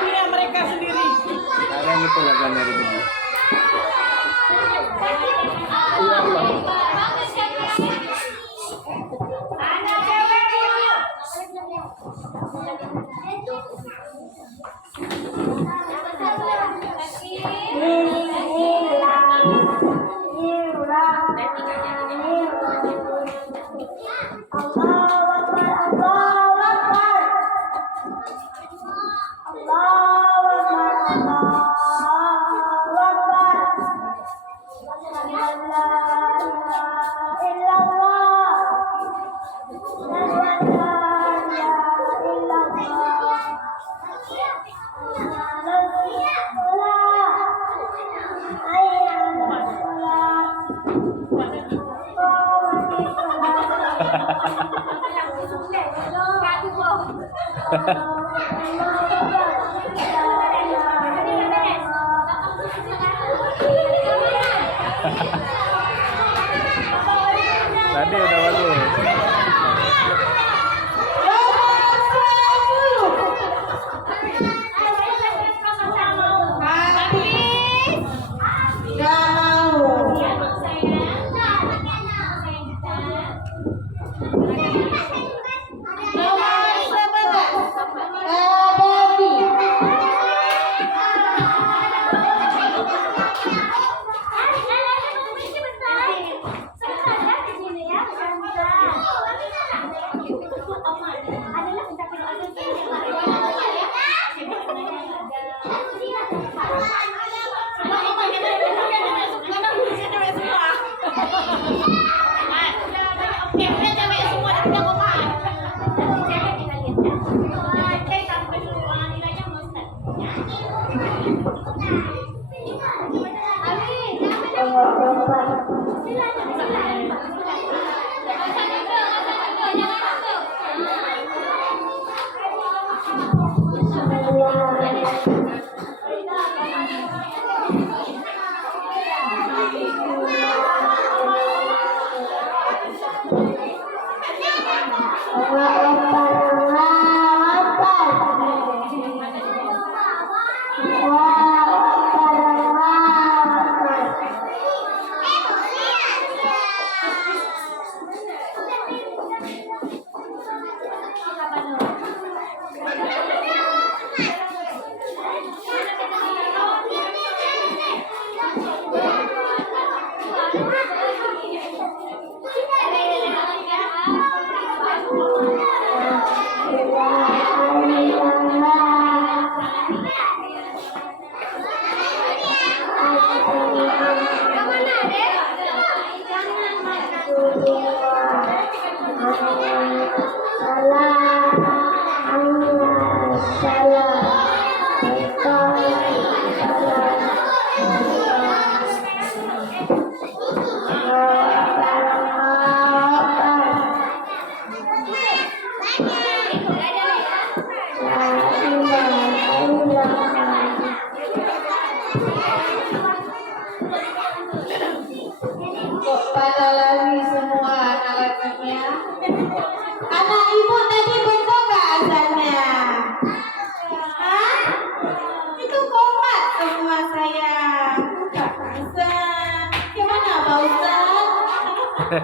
Punya mereka sendiri. Ada yang itu lagan dari begitu. Tadi udah bagus. Baby.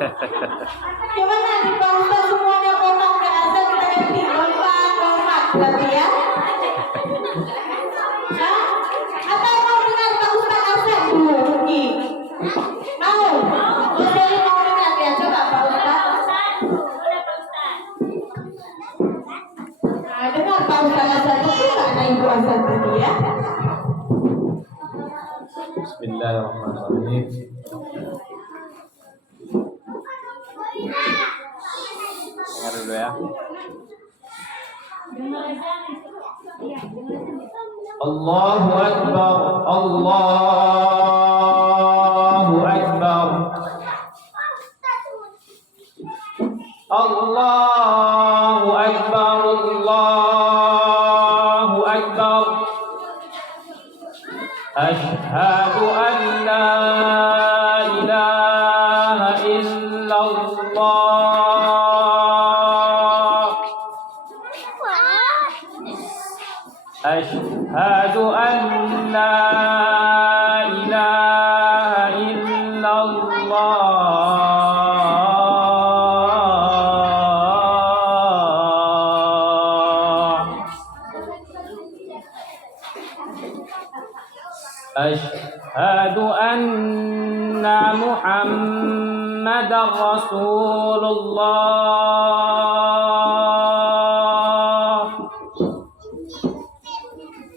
Gimana nih Pak Ustaz, semuanya kompak ke azan kita ganti kompak berarti ya? Hah? Atau mau dengar Pak Ustaz azan dulu pergi? Mau? Jadi mau dengar ya, coba Pak Ustaz. Nah, dengar Pak Ustaz azan dulu, ada ibu azan tadi ya. Bismillahirrahmanirrahim. Dengar dulu ya. Allahu Akbar, Allahu Akbar, Allahu Akbar, Allahu Akbar. Asyhadu an la ilaha illallah. Asyhadu an la ilaha illallah. Asyhadu anna Muhammadar Rasulullah.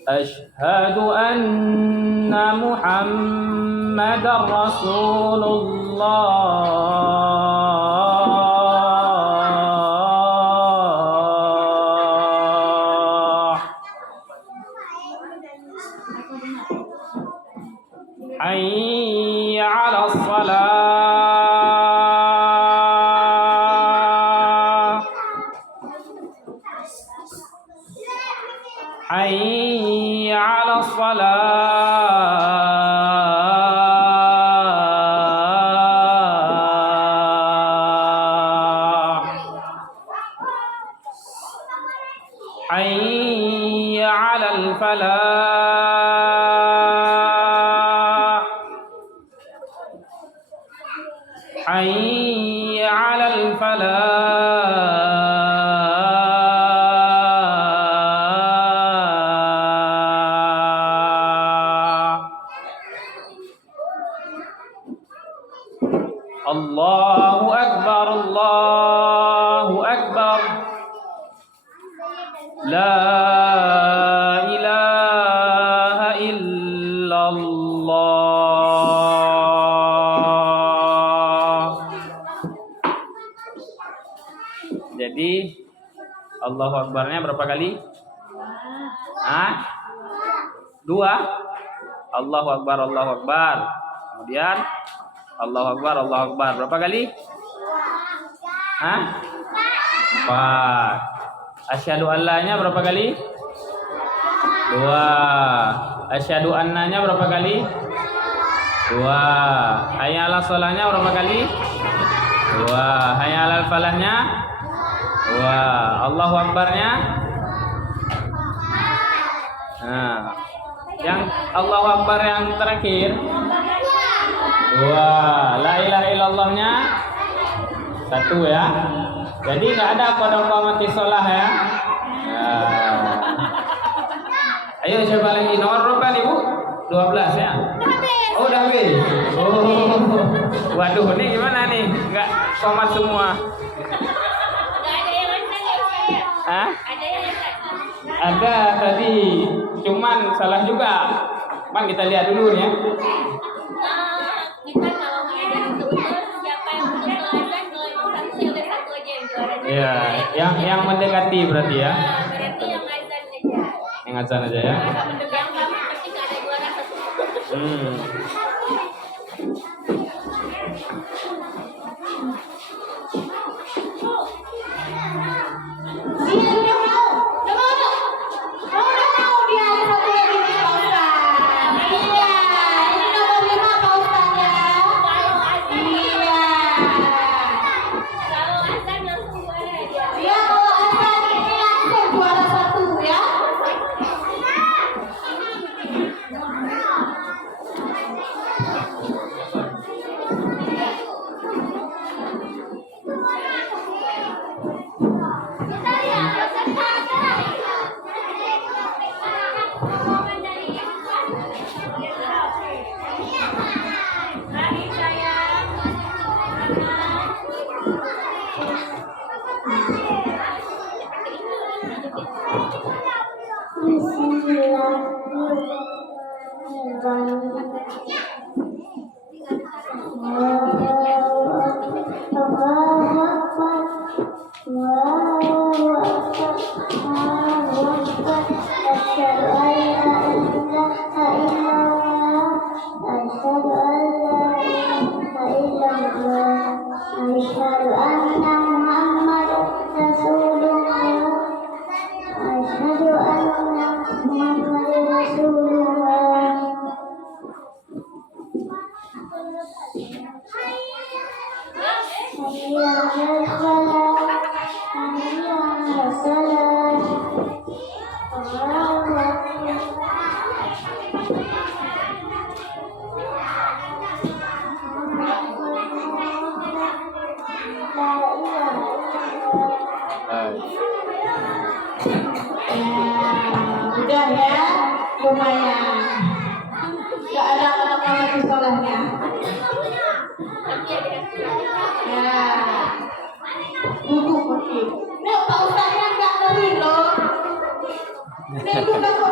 Asyhadu anna Muhammadar Rasulullah. Hayya 'alas shalah. Hayya 'alas shalah. Hayya 'alal falah. Hayya 'alal falah. Allahu Akbar, Allahu Akbar. La ilaha illallah. Jadi Allahu Akbarnya berapa kali? Hah? 2. Allahu Akbar, Allahu Akbar. Kemudian Allahu Akbar, Allahu Akbar. Berapa kali? Hah? 4. Asyhadu allanya berapa kali? 2. Asyhadu annanya berapa kali? 2. Hayya 'alas sholahnya berapa kali? 2. Hayya 'alal falahnya? 2. Allahu Akbarnya? Nah, yang Allahu Akbar yang terakhir? 2. La ilaha illallahnya? 1 ya. Jadi nggak ada qad qamati shalah ya. Nah. Ayo coba lagi nomor berapa nih Bu? 12 ya. Oh udah habis. Oh. Waduh ini gimana nih? Nggak qomat semua. Hah? Ada tadi, cuman salah juga. Man kita lihat dulu ya. Kita kalau ngadain itu siapa yang punya azan kalau yang satu ya udah satu aja yang juara. Iya, yang mendekati berarti ya. Berarti yang azan aja. Yang azan aja ya. Yang kamu pasti nggak ada juara satu. Iya udah mau dia ada satu lagi nih Pak Ustaz. Iya, ini nomor 5 Pak Ustaz ya. Iya. Kalau azan langsung juara dia. Iya kalau azan ini langsung juara 1 ya. أشهد أن محمدا رسول الله أشهد أن محمدا رسول الله حي على الصلاة حي على الصلاة الله udah ya, lumayan. Gak ada anak-anak di sekolahnya. Ya, duduk mungkin. Nih, Pak Ustaznya nggak ngeri loh. Nih, duduk